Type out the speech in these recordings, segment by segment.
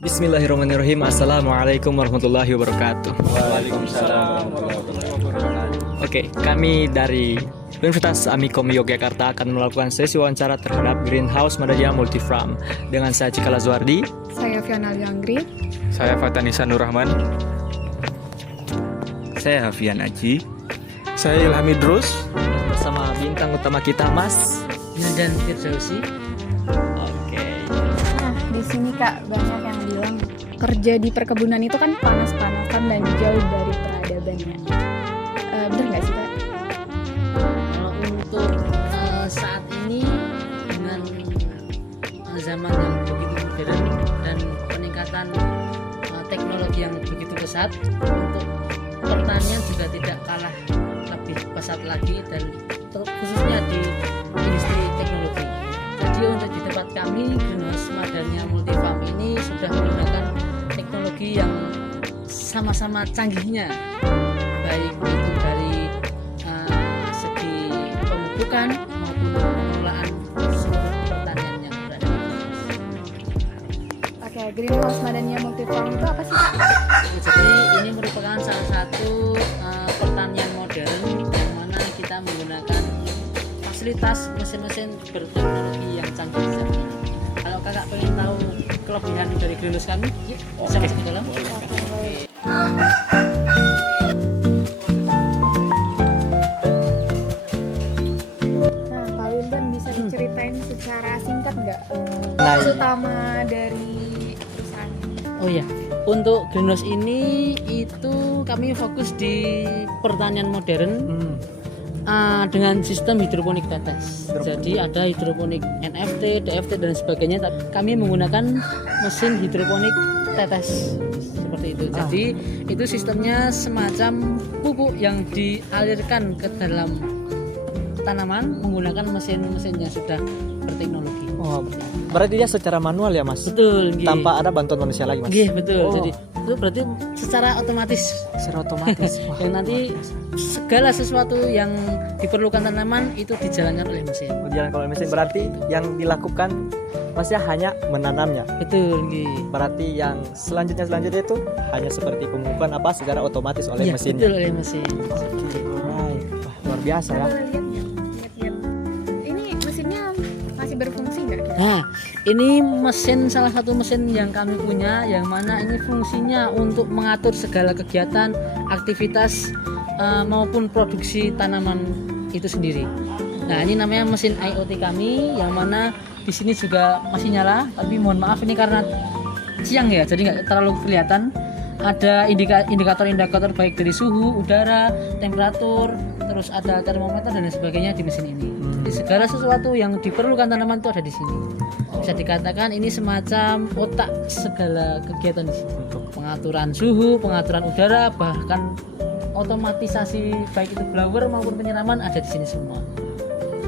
Bismillahirrahmanirrahim. Assalamualaikum warahmatullahi wabarakatuh. Waalaikumsalam warahmatullahi wabarakatuh. Oke, kami dari Universitas Amikom Yogyakarta akan melakukan sesi wawancara terhadap Greenhouse Madania Multifarm dengan saya Cika Lazuardi. Saya Fiona Lianggri. Saya Fatanisa Nur Rahman. Saya Hafian Aji. Saya Ilham Idrus. Bersama bintang utama kita Mas Nildan Firdausi. Oke. Nah, di sini Kak banyak yang bilang kerja di perkebunan itu kan panas-panasan dan jauh dari peradabannya. Bener nggak sih Kak? Kalau untuk saat ini dengan zaman yang begitu modern dan peningkatan teknologi yang begitu pesat, untuk pertanian juga tidak kalah lebih pesat lagi dan khususnya di industri teknologi. Jadi untuk di tempat kami Greenhouse Madania Multifarm ini sudah menggunakan teknologi yang sama-sama canggihnya, baik itu dari segi pemupukan maupun pengelolaan sumber pertanian yang berada di Oke, Greenhouse Madania Multifarm itu apa sih Kak? Jadi ini merupakan salah satu pertanian modern yang mana kita menggunakan fasilitas mesin-mesin berteknologi yang canggih seperti ini. Kalau kakak pengen tahu kelebihan dari greenhouse kami, yuk bisa masuk ke dalam. Nah, Pak Wildan bisa diceritain secara singkat nggak Nah, utama dari perusahaan ini? Oh iya, untuk greenhouse ini itu kami fokus di pertanian modern dengan sistem hidroponik tetes. Jadi ada hidroponik NFT, DFT dan sebagainya. Tapi kami menggunakan mesin hidroponik tetes seperti itu. Jadi itu sistemnya semacam pupuk yang dialirkan ke dalam tanaman menggunakan mesin-mesin yang sudah berteknologi. Oh, berarti dia secara manual ya Mas? Betul, nggih. Tanpa ada bantuan manusia lagi Mas? Nggih, betul. Oh. Jadi itu berarti secara otomatis Secara otomatis. Wah, yang nanti segala sesuatu yang diperlukan tanaman itu dijalankan oleh mesin. berjalan kalau mesin berarti yang dilakukan Masnya hanya menanamnya. Betul, nggih. Berarti yang selanjutnya itu hanya seperti pemupukan apa secara otomatis oleh Iya, mesinnya. betul oleh mesin. Alright. Wah, luar biasa ya. Boleh lihat nggak? Lihat-lihat. Ini mesinnya masih berfungsi nggak? Nah, ini mesin salah satu mesin yang kami punya yang mana ini fungsinya untuk mengatur segala kegiatan, aktivitas maupun produksi tanaman itu sendiri. Nah, ini namanya mesin IoT kami yang mana di sini juga masih nyala, tapi mohon maaf ini karena siang ya, jadi nggak terlalu kelihatan. Ada indikator-indikator baik dari suhu, udara, temperatur, terus ada termometer dan lain sebagainya di mesin ini. Jadi segala sesuatu yang diperlukan tanaman itu ada di sini. Bisa dikatakan ini semacam otak segala kegiatan di sini. Pengaturan suhu, pengaturan udara, bahkan otomatisasi baik itu blower maupun penyiraman ada di sini semua.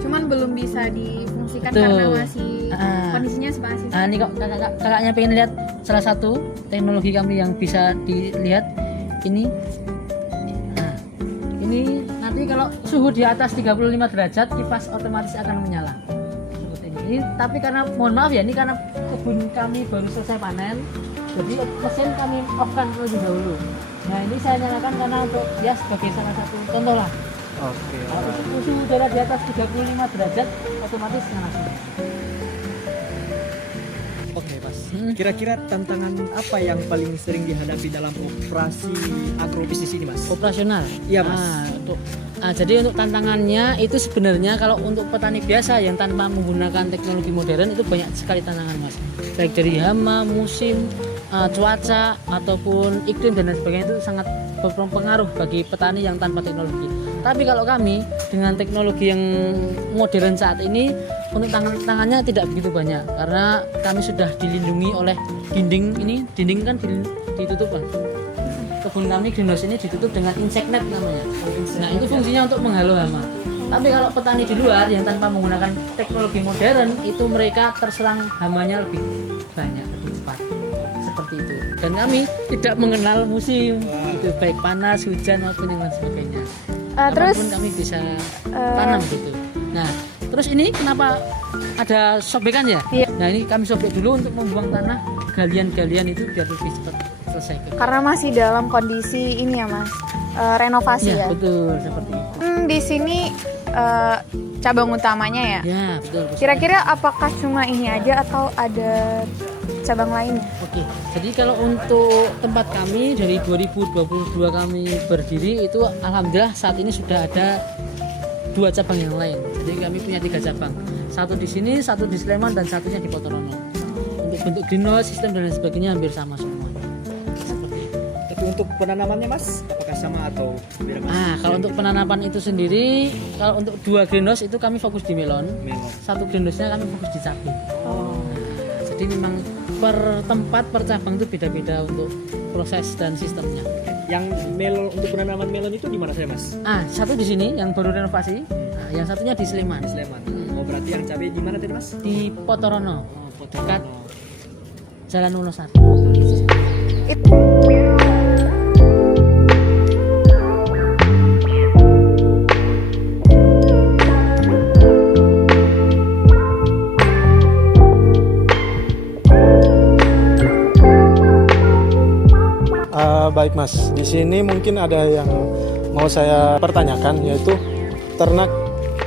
Cuman belum bisa difungsikan Betul. karena masih kondisinya masih. Nah, ini kok kakaknya pengen lihat salah satu teknologi kami yang bisa dilihat ini. Nah, ini nanti kalau suhu di atas 35 derajat kipas otomatis akan menyala. Seperti ini. Tapi karena mohon maaf ya, ini karena kebun kami baru selesai panen, jadi mesin kami off-kan terlebih dahulu. Nah, ini saya nyalakan karena untuk ya sebagai salah satu contoh lah. Oke. Kalau suhu udara di atas 35 derajat otomatis nyala semua. Oke, Mas. Kira-kira tantangan apa yang paling sering dihadapi dalam operasi agrobisnis ini, Mas? Operasional. Iya, Mas. Jadi untuk tantangannya itu sebenarnya kalau untuk petani biasa yang tanpa menggunakan teknologi modern itu banyak sekali tantangan, Mas. Baik dari hama, musim, cuaca ataupun iklim dan lain sebagainya itu sangat berpengaruh bagi petani yang tanpa teknologi. Tapi kalau kami dengan teknologi yang modern saat ini untuk tantangannya tidak begitu banyak karena kami sudah dilindungi oleh dinding ini. Dinding kan ditutup kan. Kebun kami greenhouse ini ditutup dengan insect net namanya. Nah, itu fungsinya untuk menghalau hama. Tapi kalau petani di luar yang tanpa menggunakan teknologi modern itu mereka terserang hamanya lebih banyak, lebih cepat. Seperti itu. Dan kami tidak mengenal musim, itu baik panas, hujan maupun yang lain sebagainya. Terus Kapanpun kami bisa tanam gitu. Nah, terus ini kenapa ada sobekan ya? Iya. Nah, ini kami sobek dulu untuk membuang tanah galian-galian itu biar lebih cepat selesai. Karena masih dalam kondisi ini ya Mas, renovasi ya. Betul seperti itu. Di sini cabang utamanya ya. Ya betul. Kira-kira apakah cuma ini aja atau ada cabang lainnya? Oke, jadi kalau untuk tempat kami dari 2022 kami berdiri itu alhamdulillah saat ini sudah ada 2 cabang yang lain. Jadi kami punya 3 cabang. Satu di sini, satu di Sleman, dan satunya di Potorono. Untuk bentuk greenhouse, sistem dan lain sebagainya hampir sama semua. Seperti itu. Tapi untuk penanamannya Mas, apakah sama atau beda Mas? Kalau untuk penanaman itu sendiri, kalau untuk 2 greenhouse itu kami fokus di melon. Satu greenhouse-nya kami fokus di cabai. Jadi memang per tempat, per cabang itu beda-beda untuk proses dan sistemnya. Yang melon untuk penanaman melon itu di mana saya Mas? Satu di sini yang baru renovasi, yang satunya di Sleman. Sleman. Oh berarti yang cabai di mana tadi Mas? Di Potorono, dekat Jalan Uno 1. Baik Mas, di sini mungkin ada yang mau saya pertanyakan, yaitu ternak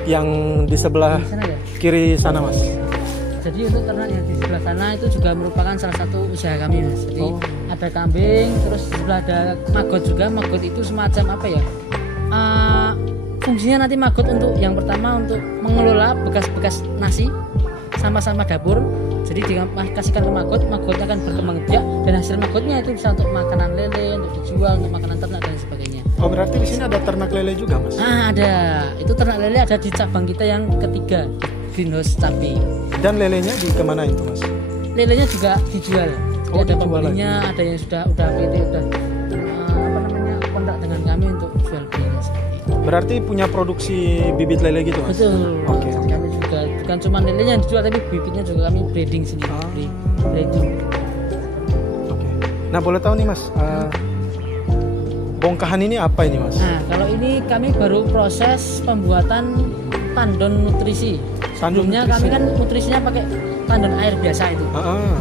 yang di sebelah Di sana ya. kiri sana Mas. Jadi untuk ternak yang di sebelah sana itu juga merupakan salah satu usaha kami Mas. Jadi ada kambing, terus di sebelah ada magot juga. Magot itu semacam apa ya? Fungsinya nanti magot untuk yang pertama untuk mengelola bekas-bekas nasi sama-sama dapur. Jadi dikasihkan ke magot, magotnya akan berkembang biak dan hasil magotnya itu bisa untuk makanan lele, untuk dijual, untuk makanan ternak dan sebagainya. Oh berarti di sini ada ternak lele juga Mas? Ada. Itu ternak lele ada di cabang kita yang ketiga, greenhouse cabai. Dan lelenya di kemana itu Mas? Lelenya juga dijual. Oh, Ada dijual pembelinya, ada yang sudah PT udah kontrak dengan kami untuk jual beli. Berarti punya produksi bibit lele gitu Mas? Betul. Oke. Kami juga bukan cuma lelenya yang dijual tapi bibitnya juga kami breeding sendiri. Breeding. Oke. Nah boleh tahu nih Mas, bongkahan ini apa ini Mas? Nah, kalau ini kami baru proses pembuatan tandon nutrisi. Tandon Sebelumnya nutrisi. kami kan nutrisinya pakai tandon air biasa itu.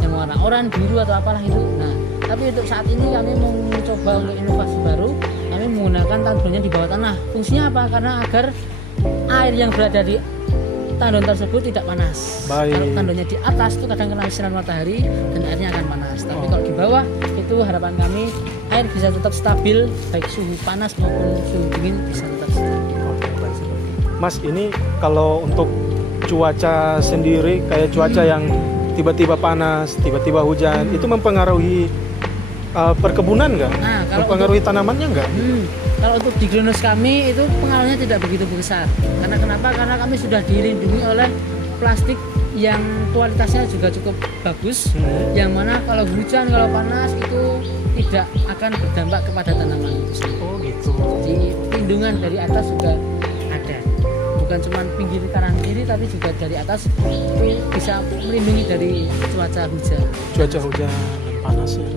Yang warna oranye, biru atau apalah itu. Nah, tapi untuk saat ini kami mau mencoba untuk inovasi baru, kami menggunakan tandonnya di bawah tanah. Fungsinya apa? Karena agar air yang berada di tandon tersebut tidak panas. Baik. Kalau tandonnya di atas itu kadang kena sinar matahari dan airnya akan panas. Tapi kalau di bawah itu harapan kami air bisa tetap stabil, baik suhu panas maupun suhu dingin bisa tetap stabil. Mas ini kalau untuk cuaca sendiri, kayak cuaca yang tiba-tiba panas, tiba-tiba hujan, itu mempengaruhi perkebunan nggak? Nah, kalau Mempengaruhi tanamannya nggak? Kalau untuk di greenhouse kami itu pengaruhnya tidak begitu besar. Karena kenapa? Karena kami sudah dilindungi oleh plastik yang kualitasnya juga cukup bagus. Yang mana kalau hujan, kalau panas itu tidak akan berdampak kepada tanaman itu sendiri. Oh gitu. Jadi lindungan dari atas juga ada. Bukan cuma pinggir kanan kiri tapi juga dari atas itu bisa melindungi dari cuaca hujan. Cuaca hujan dan panas ya.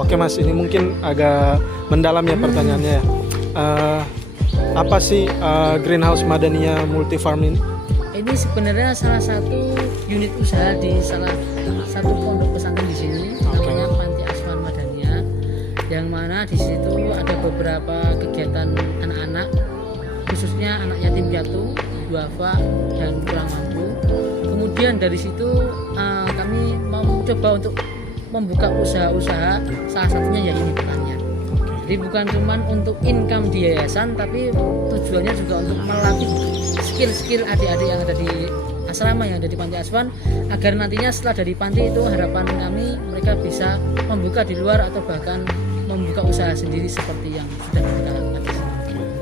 Oke Mas, ini mungkin agak mendalam ya pertanyaannya ya. Apa sih Greenhouse Madania Multifarm ini? Ini sebenarnya salah satu unit usaha di salah satu pondok pesantren di sini, namanya Panti Asuhan Madania, yang mana di situ ada beberapa kegiatan anak-anak, khususnya anak yatim piatu, duafa dan kurang mampu. Kemudian dari situ kami mau mencoba untuk membuka usaha-usaha, salah satunya ya ini pertanian. Jadi bukan cuma untuk income di yayasan, tapi tujuannya juga untuk melatih skill-skill adik-adik yang ada di asrama, yang ada di panti asuhan, agar nantinya setelah dari panti itu harapan kami mereka bisa membuka di luar atau bahkan membuka usaha sendiri seperti yang sudah mereka lakukan.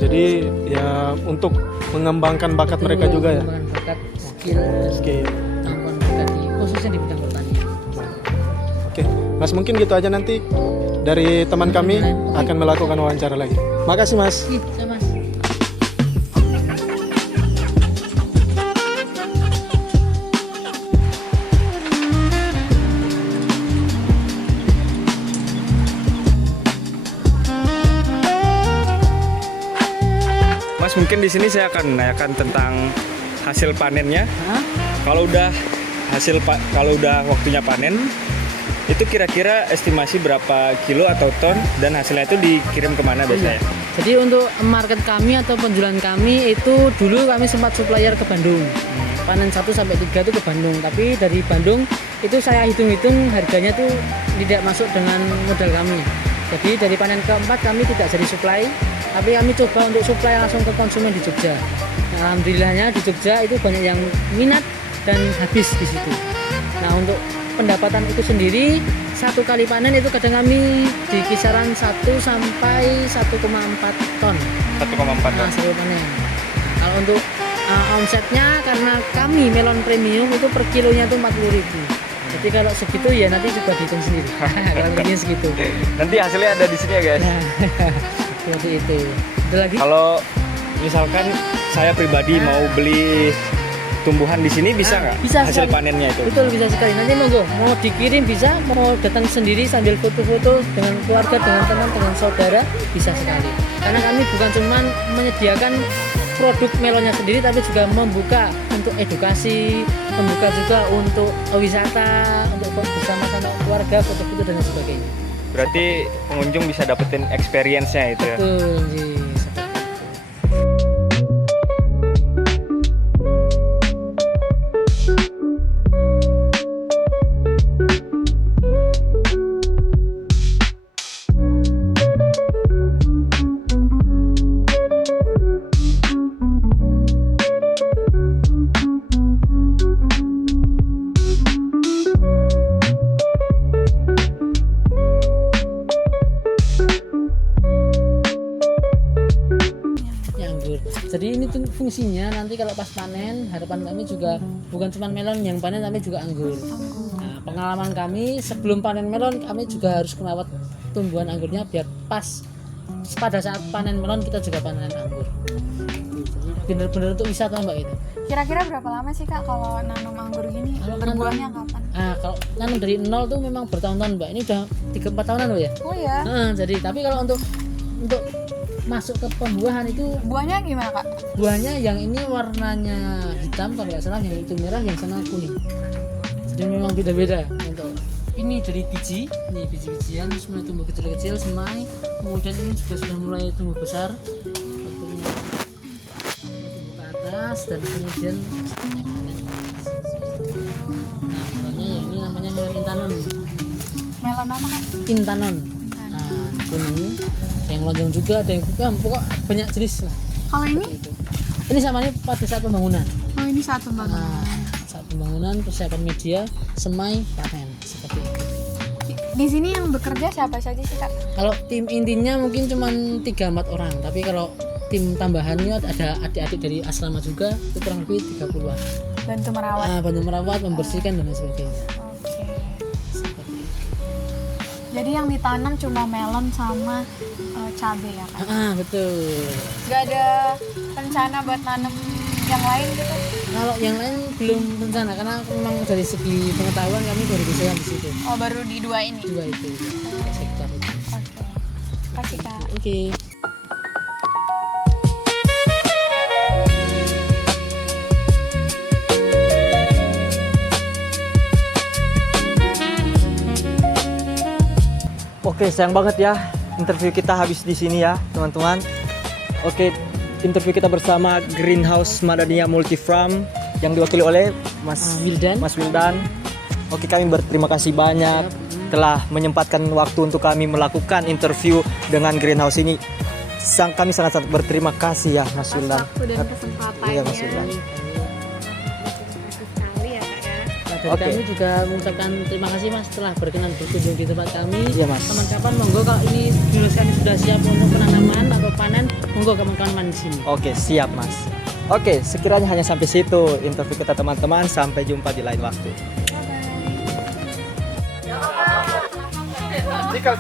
Jadi ya untuk mengembangkan bakat mereka juga ya. Mengembangkan bakat, skill, dan kemampuan mereka khususnya di bidang pertanian. Oke, Mas mungkin gitu aja, nanti dari teman kami akan melakukan wawancara lagi. Makasih Mas. Iya, Mas. Mas, mungkin di sini saya akan menanyakan tentang hasil panennya. Kalau udah kalau udah waktunya panen, itu kira-kira estimasi berapa kilo atau ton dan hasilnya itu dikirim kemana biasanya? Jadi untuk market kami atau penjualan kami itu dulu kami sempat supplier ke Bandung. Panen 1 sampai 3 itu ke Bandung. Tapi dari Bandung itu saya hitung-hitung harganya tuh tidak masuk dengan modal kami. Jadi dari panen keempat kami tidak jadi supply, tapi kami coba untuk supply langsung ke konsumen di Jogja. Nah, alhamdulillahnya di Jogja itu banyak yang minat dan habis di situ. Nah, untuk pendapatan itu sendiri satu kali panen itu kadang kami di kisaran 1 sampai 1,4 ton. 1,4 Nah, ton. satu panen. Kalau untuk omsetnya karena kami melon premium itu per kilonya itu 40.000. Jadi kalau segitu ya nanti coba dihitung sendiri. Kalau ini segitu. Nanti hasilnya ada di sini ya guys. Nah, seperti itu. Ada lagi? Kalau misalkan saya pribadi mau beli tumbuhan di sini bisa nggak? Bisa Hasil sekali. panennya itu. Betul, bisa sekali. Nanti monggo mau dikirim bisa, mau datang sendiri sambil foto-foto dengan keluarga, dengan teman, dengan saudara bisa sekali. Karena kami bukan cuma menyediakan produk melonnya sendiri, tapi juga membuka untuk edukasi, membuka juga untuk wisata, untuk bersama sama keluarga, foto-foto dan sebagainya. Berarti pengunjung bisa dapetin experience-nya itu ya. Betul, seperti itu. Jadi ini tuh fungsinya nanti kalau pas panen harapan kami juga bukan cuma melon yang panen tapi juga anggur. Nah, pengalaman kami sebelum panen melon kami juga harus merawat tumbuhan anggurnya biar pas pada saat panen melon kita juga panen anggur. Jadi benar-benar untuk wisata mbak itu. Kira-kira berapa lama sih kak kalau nanam anggur gini? Kalau Berbuahnya kapan? Kalau nanam dari nol tuh memang bertahun-tahun mbak. Ini udah 3-4 tahunan loh ya. Oh ya. Jadi tapi kalau untuk masuk ke pembuahan itu Buahnya gimana kak? buahnya yang ini warnanya hitam kalau nggak salah, yang itu merah, yang sana kuning. Jadi memang beda-beda. Untuk ini dari biji, ini biji-bijian terus mulai tumbuh kecil-kecil semai, kemudian ini juga sudah mulai tumbuh besar, tumbuh ke atas dan kemudian nah melonnya yang ini namanya melon intanon. Melon apa kak? Intanon. Nah kuning, yang lonjong juga ada yang pokok banyak jenis lah. Kalau ini? Itu. Ini sama ini pada saat pembangunan. Oh ini satu banget. Saat pembangunan persiapan media, semai, panen seperti itu. Di sini yang bekerja siapa saja sih kak? Kalau tim intinya mungkin cuma 3-4 orang, tapi kalau tim tambahannya ada adik-adik dari asrama juga itu kurang lebih 30-an. Bantu merawat. Bantu merawat, membersihkan dan lain sebagainya. Oke. Seperti itu. Jadi yang ditanam cuma melon sama cabai ya kak? Betul. Gak ada rencana buat nanam yang lain gitu? Kalau yang lain belum rencana karena memang dari segi pengetahuan kami baru bisa di situ. Oh baru di dua ini? Dua itu sektor itu. Oke. Kasih kak. Oke. Oke, sayang banget ya interview kita habis di sini ya, teman-teman. Oke, interview kita bersama Greenhouse Madania Multifarm yang diwakili oleh Mas Wildan. Oke, kami berterima kasih banyak telah menyempatkan waktu untuk kami melakukan interview dengan Greenhouse ini. Kami sangat berterima kasih ya Mas Wildan. Waktu dan kesempatannya. Iya, Mas Wildan. Sekali ya kak ya. Dari kami juga mengucapkan terima kasih Mas telah berkenan berkunjung di tempat kami. Iya, Mas. Kapan-kapan monggo kalau ini kami sudah siap untuk penanaman atau panen, monggo kapan-kapan di sini. Oke, siap Mas. Oke, sekiranya hanya sampai situ interview kita teman-teman. Sampai jumpa di lain waktu. Cikal.